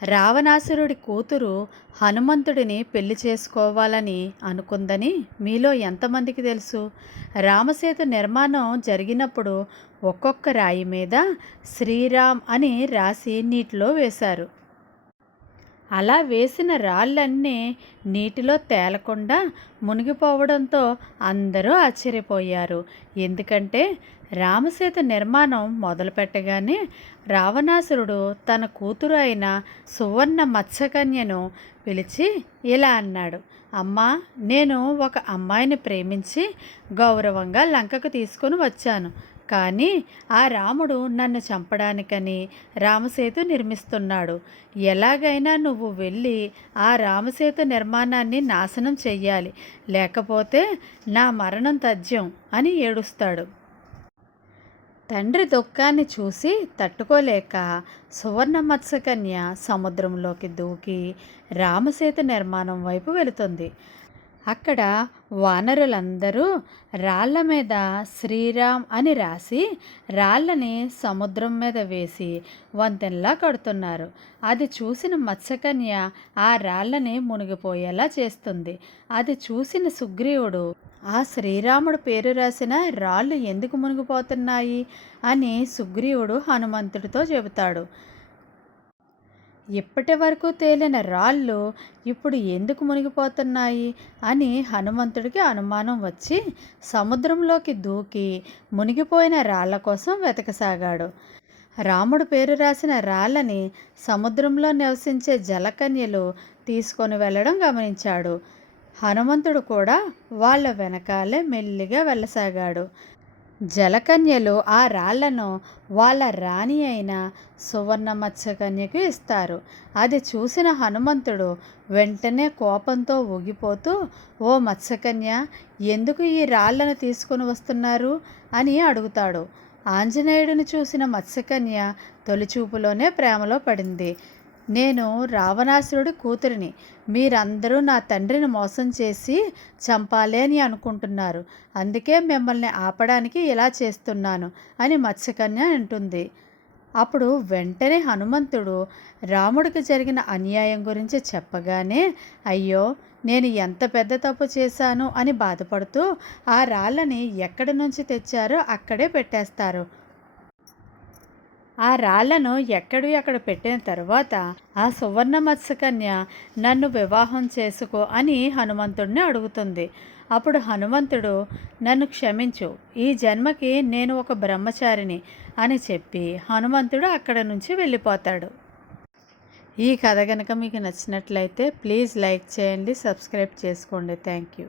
రావణాసురుడి కూతురు హనుమంతుడిని పెళ్లి చేసుకోవాలని అనుకుందని మీలో ఎంతమందికి తెలుసు? రామసేతు నిర్మాణం జరిగినప్పుడు ఒక్కొక్క రాయి మీద శ్రీరామ్ అని రాసి నీటిలో వేశారు. అలా వేసిన రాళ్ళన్నీ నీటిలో తేలకుండా మునిగిపోవడంతో అందరూ ఆశ్చర్యపోయారు. ఎందుకంటే రామసేతు నిర్మాణం మొదలుపెట్టగానే రావణాసురుడు తన కూతురు అయిన సువర్ణ మత్స్యకన్యను పిలిచి ఇలా అన్నాడు: అమ్మా, నేను ఒక అమ్మాయిని ప్రేమించి గౌరవంగా లంకకు తీసుకొని వచ్చాను. కానీ ఆ రాముడు నన్ను చంపడానికని రామసేతు నిర్మిస్తున్నాడు. ఎలాగైనా నువ్వు వెళ్ళి ఆ రామసేతు నిర్మాణాన్ని నాశనం చెయ్యాలి, లేకపోతే నా మరణం తథ్యం అని ఏడుస్తాడు. తండ్రి దుఃఖాన్ని చూసి తట్టుకోలేక సువర్ణ మత్స్యకన్య సముద్రంలోకి దూకి రామసేతు నిర్మాణం వైపు వెళుతుంది. అక్కడ వానరులందరూ రాళ్ల మీద శ్రీరామ్ అని రాసి రాళ్ళని సముద్రం మీద వేసి వంతెనలా కడుతున్నారు. అది చూసిన మత్స్యకన్య ఆ రాళ్ళని మునిగిపోయేలా చేస్తుంది. అది చూసిన సుగ్రీవుడు ఆ శ్రీరాముడు పేరు రాసిన రాళ్ళు ఎందుకు మునిగిపోతున్నాయి అని సుగ్రీవుడు హనుమంతుడితో చెబుతాడు. ఇప్పటి వరకు తేలిన రాళ్ళు ఇప్పుడు ఎందుకు మునిగిపోతున్నాయి అని హనుమంతుడికి అనుమానం వచ్చి సముద్రంలోకి దూకి మునిగిపోయిన రాళ్ల కోసం వెతకసాగాడు. రాముడు పేరు రాసిన రాళ్ళని సముద్రంలో నివసించే జలకన్యలు తీసుకొని వెళ్ళడం గమనించాడు. హనుమంతుడు కూడా వాళ్ళ వెనకాలే మెల్లిగా వెళ్ళసాగాడు. జలకన్యలు ఆ రాళ్లను వాళ్ళ రాణి అయిన సువర్ణ మత్స్యకన్యకు ఇస్తారు. అది చూసిన హనుమంతుడు వెంటనే కోపంతో ఊగిపోతూ, ఓ మత్స్యకన్య, ఎందుకు ఈ రాళ్లను తీసుకుని వస్తున్నారు అని అడుగుతాడు. ఆంజనేయుడిని చూసిన మత్స్యకన్య తొలిచూపులోనే ప్రేమలో పడింది. నేను రావణాసురుడి కూతురిని. మీరందరూ నా తండ్రిని మోసం చేసి చంపాలి అని అనుకుంటున్నారు. అందుకే మిమ్మల్ని ఆపడానికి ఇలా చేస్తున్నాను అని మత్స్యకన్య అంటుంది. అప్పుడు వెంటనే హనుమంతుడు రాముడికి జరిగిన అన్యాయం గురించి చెప్పగానే, అయ్యో, నేను ఎంత పెద్ద తప్పు చేశాను అని బాధపడుతూ ఆ రాళ్ళని ఎక్కడి నుంచి తెచ్చారో అక్కడే పెట్టేస్తారు. ఆ రాళ్లను ఎక్కడ పెట్టిన తర్వాత ఆ సువర్ణ మత్స్యకన్య నన్ను వివాహం చేసుకో అని హనుమంతుడిని అడుగుతుంది. అప్పుడు హనుమంతుడు, నన్ను క్షమించు, ఈ జన్మకి నేను ఒక బ్రహ్మచారిని అని చెప్పి హనుమంతుడు అక్కడ నుంచి వెళ్ళిపోతాడు. ఈ కథ కనుక మీకు నచ్చినట్లయితే ప్లీజ్ లైక్ చేయండి, సబ్స్క్రైబ్ చేసుకోండి. Thank you.